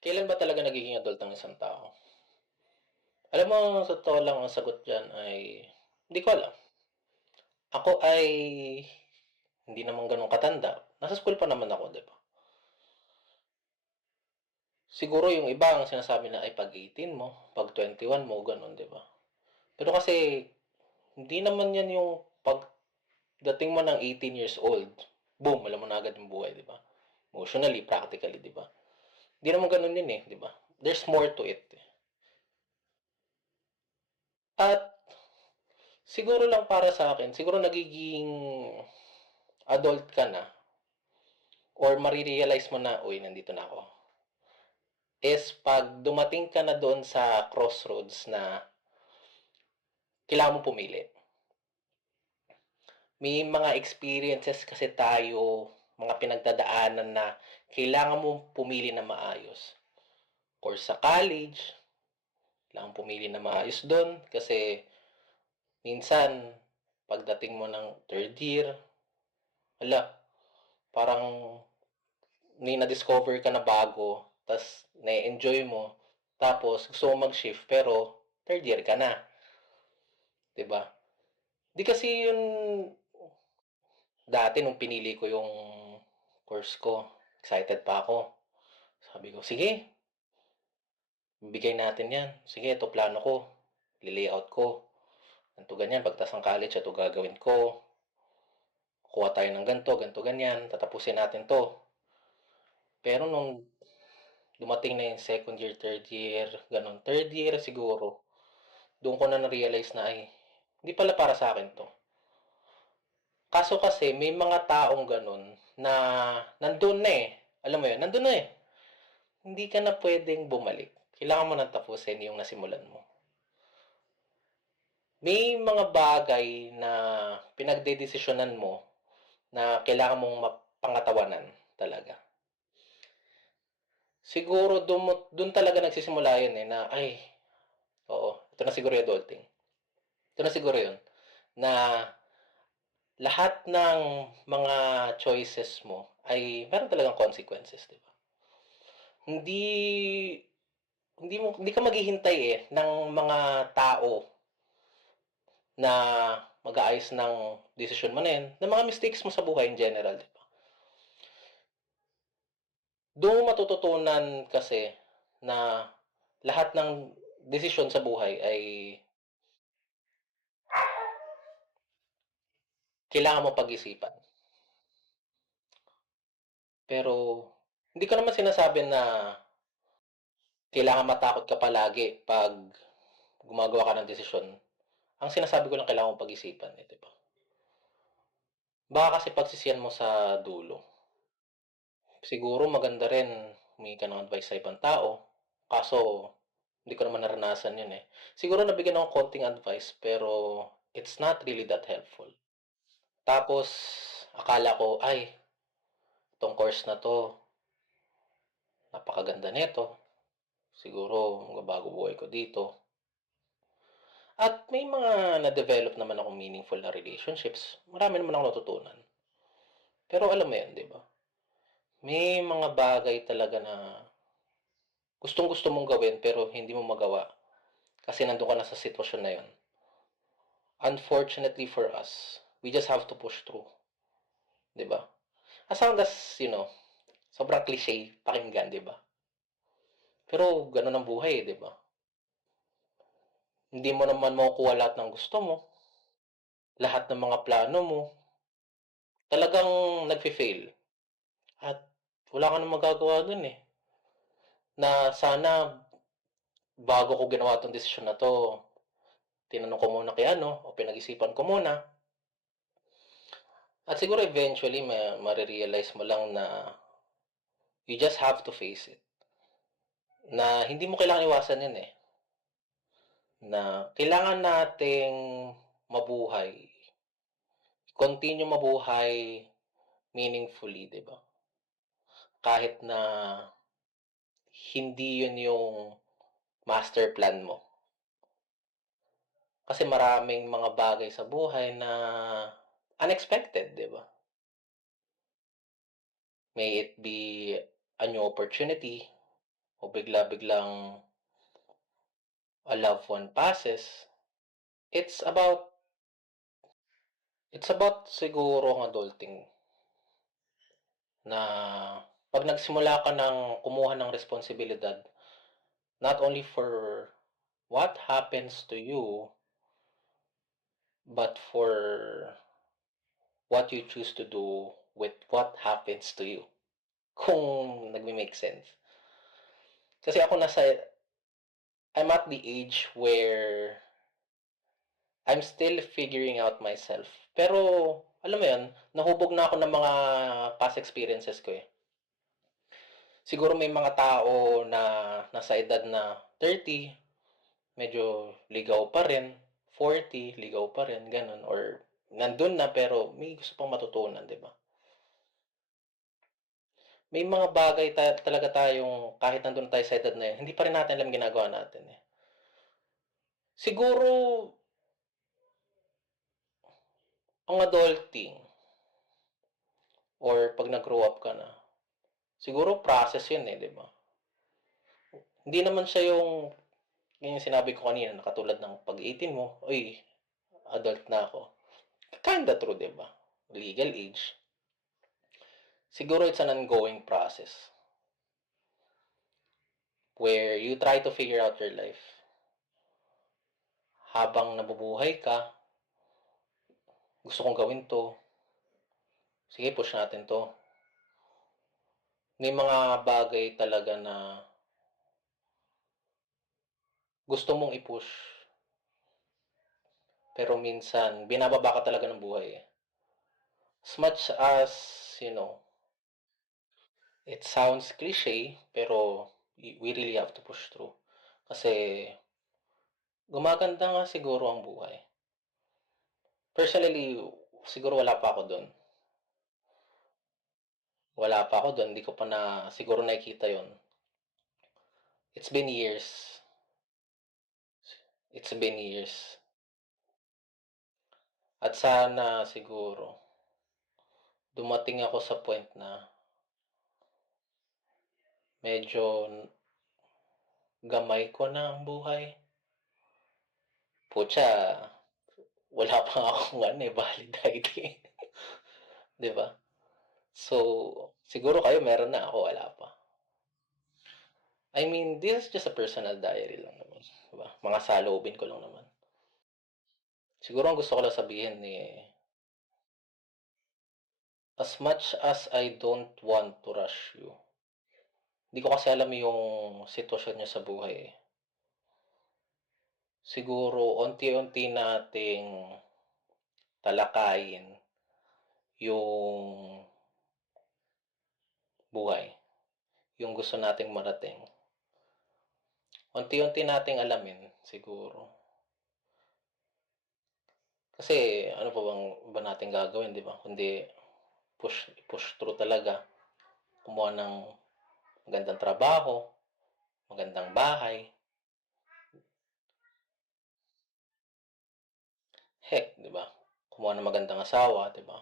Kailan ba talaga nagiging adult ang isang tao? Alam mo, sa totoo lang ang sagot diyan ay hindi ko alam. Ako ay hindi naman gano'n katanda. Nasa school pa naman ako, 'di ba? Siguro yung iba ang sinasabi na ay 'pag 18 mo, 'pag 21 mo, gano'n, 'di ba? Pero kasi hindi naman 'yan yung pagdating mo ng 18 years old, boom, alam mo na agad yung buhay, 'di ba? Emotionally, practically, 'di ba? Hindi naman gano'n yun, eh, 'di ba? There's more to it, eh. At siguro lang para sa akin, siguro nagiging adult ka na or mare-realize mo na, "Uy, nandito na ako." Is 'pag dumating ka na doon sa crossroads na kailangan mong pumili. May mga experiences kasi tayo, mga pinagdadaanan na kailangan mong pumili na maayos. Course sa college, kailangan pumili na maayos do'n kasi minsan pagdating mo ng third year, hala, parang may na-discover ka na bago, tas na-enjoy mo, tapos gusto mo mag-shift pero third year ka na, 'di ba? Di kasi yun dati nung pinili ko yung course ko, excited pa ako. Sabi ko, sige, bigay natin yan. Sige, ito plano ko. Layout ko. Ganito ganyan, pagtas ng college, ito gagawin ko. Kuha tayo ng ganito, ganito ganyan. Tatapusin natin to. Pero nung dumating na yung second year, third year, ganun. Third year siguro, doon ko na na-realize na ay, hindi pala para sa akin to. Kaso kasi may mga taong ganun na nandun na eh. Alam mo yun, nandun na eh. Hindi ka na pwedeng bumalik. Kailangan mo nang tapusin yung nasimulan mo. May mga bagay na pinagdedesisyonan mo na kailangan mong mapangatawanan talaga. Siguro dun talaga nagsisimula yun eh, na ay, oo, ito na siguro yung adulting. Ito na siguro yun, na lahat ng mga choices mo ay meron talagang consequences, di ba? Hindi hindi ka maghihintay eh ng mga tao na mag-aayos ng desisyon mo na yun, ng mga mistakes mo sa buhay in general, di ba? Doon mo matututunan kasi na lahat ng desisyon sa buhay ay kailangan mo pag-isipan. Pero hindi ko naman sinasabi na kailangan matakot ka palagi pag gumagawa ka ng desisyon. Ang sinasabi ko lang kailangan mong pag-isipan, eh, di ba? Baka kasi pagsisiyan mo sa dulo. Siguro maganda rin humingi ka ng advice sa ibang tao. Kaso, hindi ko naman naranasan yun eh. Siguro nabigyan ako ng konting advice pero it's not really that helpful. Tapos, akala ko, ay, itong course na to, napakaganda nito. Siguro, magbabago buhay ko dito. At may mga na-develop naman akong meaningful na relationships. Marami naman ako natutunan. Pero alam mo yan, di ba? May mga bagay talaga na gustong-gusto mong gawin pero hindi mo magawa kasi nandun ka na sa sitwasyon na yun. Unfortunately for us, we just have to push through. Di ba? As long as, sobrang cliche pakinggan, di ba? Pero ganun ang buhay, di ba? Hindi mo naman makukuha lahat ng gusto mo, lahat ng mga plano mo, talagang nagfe-fail. At wala ka nang magagawa dun eh. Na sana bago ko ginawa tong desisyon na to, tinanong ko muna kay ano, o pinag-isipan ko muna. At siguro eventually, marirealize mo lang na you just have to face it. Na hindi mo kailangan iwasan yun eh. Na kailangan nating mabuhay. Continue mabuhay meaningfully, di ba? Kahit na hindi yun yung master plan mo. Kasi maraming mga bagay sa buhay na unexpected, di ba? May it be a new opportunity, o bigla-biglang a loved one passes, it's about it's about siguro ang adulting na 'pag nagsimula ka ng kumuha ng responsibilidad, not only for what happens to you, but for what you choose to do with what happens to you. Kung nagme-make sense. Kasi ako I'm at the age where I'm still figuring out myself. Pero alam mo 'yun, nahubog na ako ng mga past experiences ko, eh. Siguro may mga tao na nasa edad na 30, medyo ligaw pa rin, 40, ligaw pa rin, gano'n or nandun na pero may gusto pang matutunan, 'di ba? May mga bagay talaga tayong kahit nandun tayo sa edad na 'yun, hindi pa rin natin alam ginagawa natin, eh. Siguro ang adulting or 'pag nag-grow up ka na, siguro process 'yun, eh, 'di ba? Hindi naman siya yung sinabi ko kanina na katulad ng 'pag 18 mo, "Uy, adult na ako." Kinda true, 'di ba? Legal age. Siguro it's an ongoing process where you try to figure out your life. Habang nabubuhay ka, gusto kong gawin 'to, sige push natin 'to. May mga bagay talaga na gusto mong i-push, pero minsan binababa ka talaga ng buhay, eh. As much as, it sounds cliche, pero we really have to push through. Kasi gumaganda nga siguro ang buhay. Personally, siguro wala pa ako dun. Wala pa ako dun, hindi ko pa na siguro nakikita yon. It's been years. It's been years. At sana siguro dumating ako sa point na medyo gamay ko na ang buhay. Putya, wala pa nga akong ano, eh, valid ID, 'di ba? So, siguro kayo meron na, ako wala pa. I mean, this is just a personal diary lang naman, 'di ba? Mga saloobin ko lang naman. Siguro ang gusto ko lang sabihin, eh, as much as I don't want to rush you, hindi ko kasi alam yung sitwasyon niyo sa buhay, eh. Siguro unti-unti nating talakayin yung buhay, yung gusto nating marating. Unti-unti nating alamin siguro. Kasi ano pa bang iba nating gagawin, 'di ba, kundi push through talaga, kumuha ng magandang trabaho, magandang bahay, heck, 'di ba? Kumuha ng magandang asawa, 'di ba?